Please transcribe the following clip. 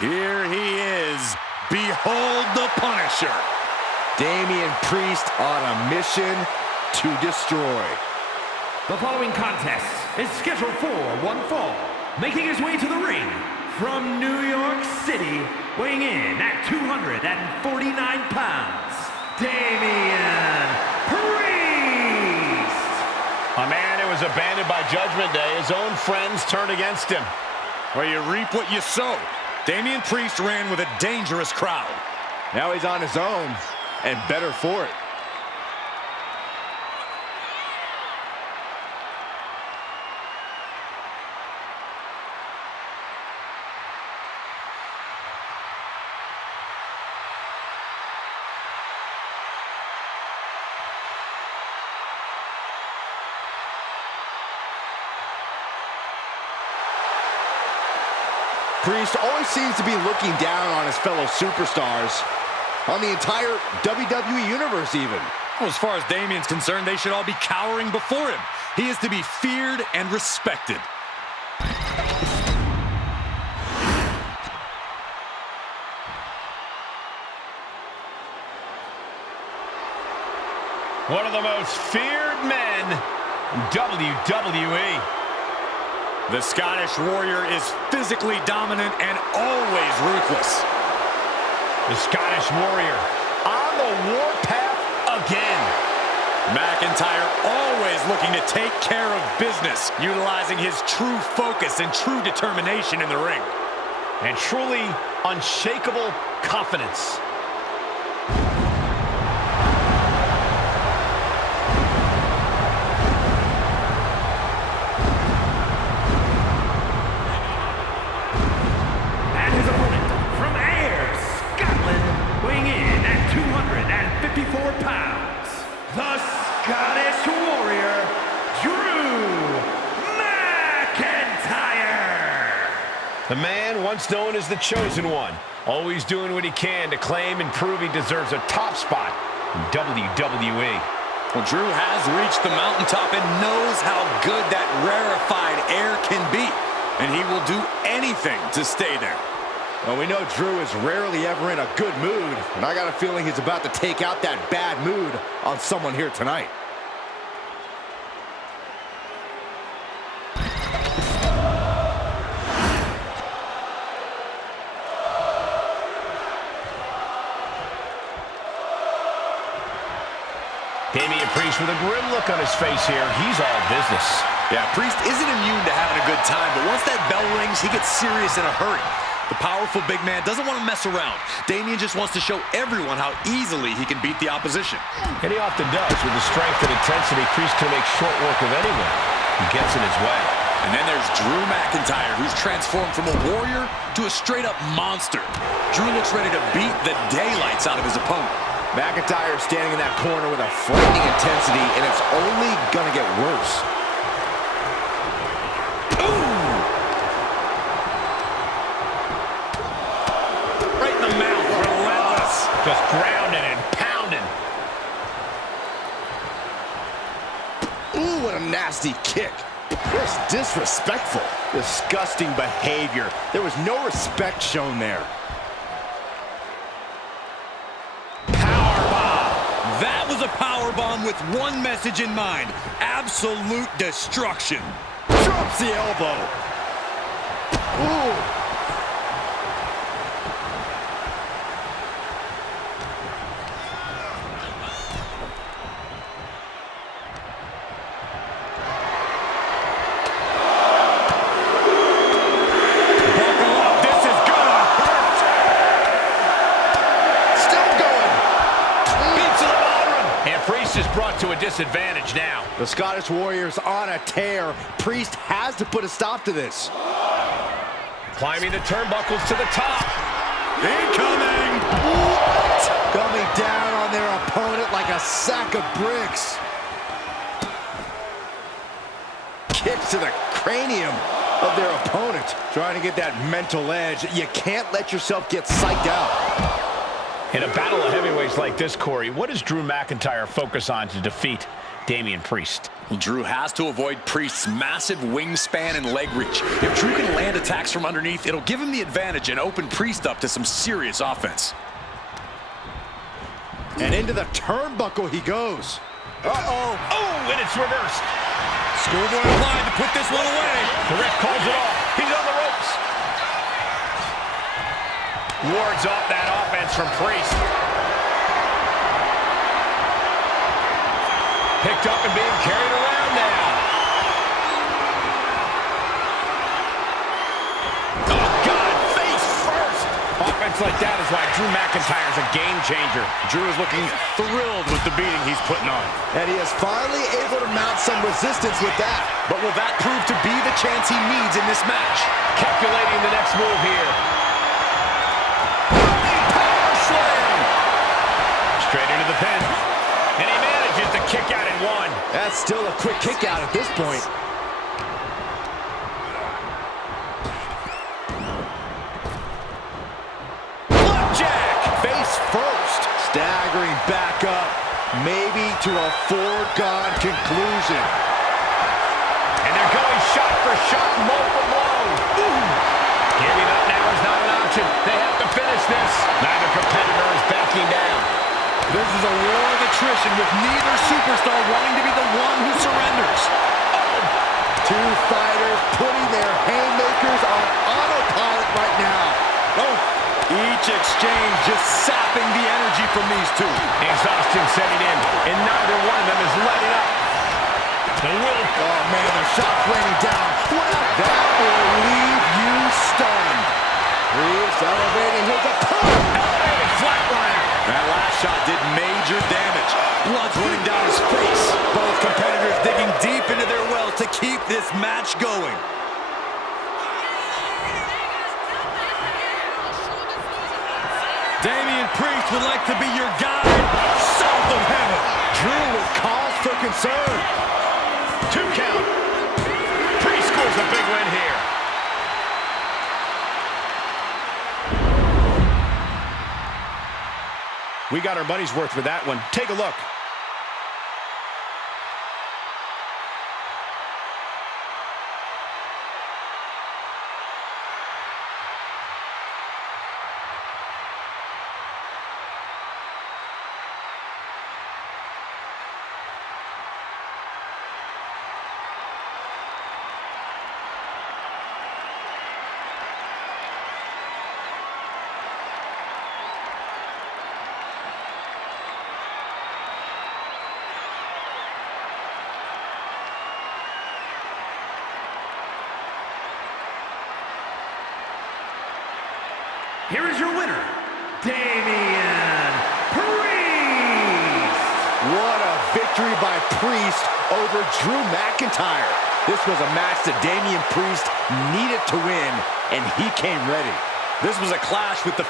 Here he is. Behold the Punisher. Damian Priest on a mission to destroy. The following contest is scheduled for one fall. Making his way to the ring from New York City, weighing in at 249 pounds, Damian Priest. A man who was abandoned by Judgment Day. His own friends turned against him. Well, you reap what you sow. Damian Priest ran with a dangerous crowd. Now he's on his own, and better for it. Priest always seems to be looking down on his fellow superstars, on the entire WWE Universe even. Well, as far as Damian's concerned, they should all be cowering before him. He is to be feared and respected. One of the most feared men in WWE. The Scottish Warrior is physically dominant and always ruthless. The Scottish Warrior on the warpath again. McIntyre always looking to take care of business, utilizing his true focus and true determination in the ring. And truly unshakable confidence. Pounds, the Scottish Warrior, Drew McIntyre. The man once known as the Chosen One, always doing what he can to claim and prove he deserves a top spot in WWE. Well, Drew has reached the mountaintop and knows how good that rarefied air can be, and he will do anything to stay there. Well, we know Drew is rarely ever in a good mood, and I got a feeling he's about to take out that bad mood on someone here tonight. Damian Priest with a grim look on his face here. He's all business. Yeah, Priest isn't immune to having a good time, but once that bell rings, he gets serious in a hurry. The powerful big man doesn't want to mess around. Damian just wants to show everyone how easily he can beat the opposition. And he often does. With the strength and intensity, Priest can make short work of anyone who gets in his way. And then there's Drew McIntyre, who's transformed from a warrior to a straight-up monster. Drew looks ready to beat the daylights out of his opponent. McIntyre standing in that corner with a frightening intensity, and it's only gonna get worse. Just grounding and pounding. Ooh, what a nasty kick. Just disrespectful. Disgusting behavior. There was no respect shown there. Powerbomb. That was a powerbomb with one message in mind. Absolute destruction. Drops the elbow. Ooh. To a disadvantage now. The Scottish Warrior's on a tear. Priest has to put a stop to this. Climbing the turnbuckles to the top. Incoming! What? Coming down on their opponent like a sack of bricks. Kicks to the cranium of their opponent. Trying to get that mental edge. You can't let yourself get psyched out. In a battle of heavyweights like this, Corey, what does Drew McIntyre focus on to defeat? Damian Priest. Drew has to avoid Priest's massive wingspan and leg reach. If Drew can land attacks from underneath, it'll give him the advantage and open Priest up to some serious offense. And into the turnbuckle he goes. Uh-oh. Oh, and it's reversed. Schoolboy applied to put this one away. The ref calls it off. He's on the ropes. Wards off that offense from Priest. Picked up and being carried around now. Oh, God, face first. Offense like that is why Drew McIntyre's a game changer. Drew is looking thrilled with the beating he's putting on. And he is finally able to mount some resistance with that. But will that prove to be the chance he needs in this match? Calculating the next move here. Power slam! Straight into the pin. And he manages to kick out in one. That's still a quick kick out at this point. Flapjack! Face first. Staggering back up. Maybe to a foregone conclusion. And they're going shot for shot, multiple blows. Giving up now is not an option. They have to finish this. Neither competitor is backing down. This is a war of attrition with neither superstar wanting to be the one who surrenders. Two fighters putting their haymakers on autopilot right now. Each exchange just sapping the energy from these two. Exhaustion setting in, and neither one of them is letting up. The will. Oh, man, the shot's raining down. That will leave you stunned. Priest elevating his opponent. Elevated flatliner. That last shot did major damage. Blood's running down his face. Both competitors digging deep into their wells to keep this match going. Damian Priest would like to be your guide south of heaven. Drew with cause for concern. 2 count. Priest scores a big win here. We got our money's worth with that one. Take a look. Here is your winner, Damian Priest. What a victory by Priest over Drew McIntyre. This was a match that Damian Priest needed to win, and he came ready. This was a clash with the